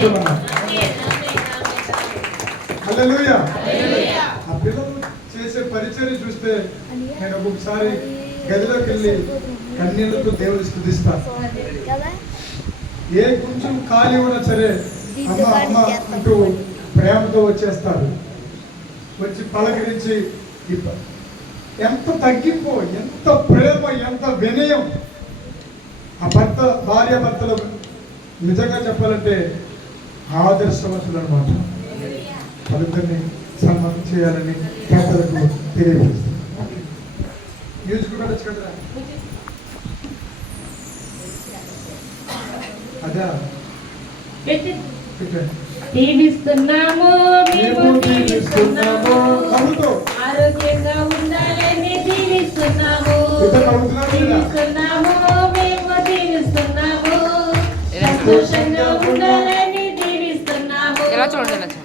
దీవించమన్నా ఆ పిల్లలు చేసే పరిచయం చూస్తే నేను ఒక్కొక్కసారి గదిలోకి వెళ్ళి కన్నీళ్ళతో దేవుని స్థుతిస్తాను. ఏ కొంచెం ఖాళీ ఉన్నా సరే అమ్మ అమ్మ అంటూ ప్రేమతో వచ్చేస్తారు. వచ్చి పలకరించి ఎంత తగ్గింపు ఎంత ప్రేమ ఎంత వినయం. ఆ భర్త భార్య భర్తలు నిజంగా చెప్పాలంటే ఆదర్శవంతులు అనమాట వాళ్ళిద్దరిని సన్మానం చేయాలని పేదలకు కదరా అదా? దీవిస్తున్నాము మేము దీవిస్తున్నాము. ఆరోగ్యంగా ఉండాలని దీవిస్తున్నాము? దీవిస్తున్నాము మేము దీవిస్తున్నాము. సంతోషంగా దీవిస్తున్నాము ఎలా చూడండి ఎలా చూడండి.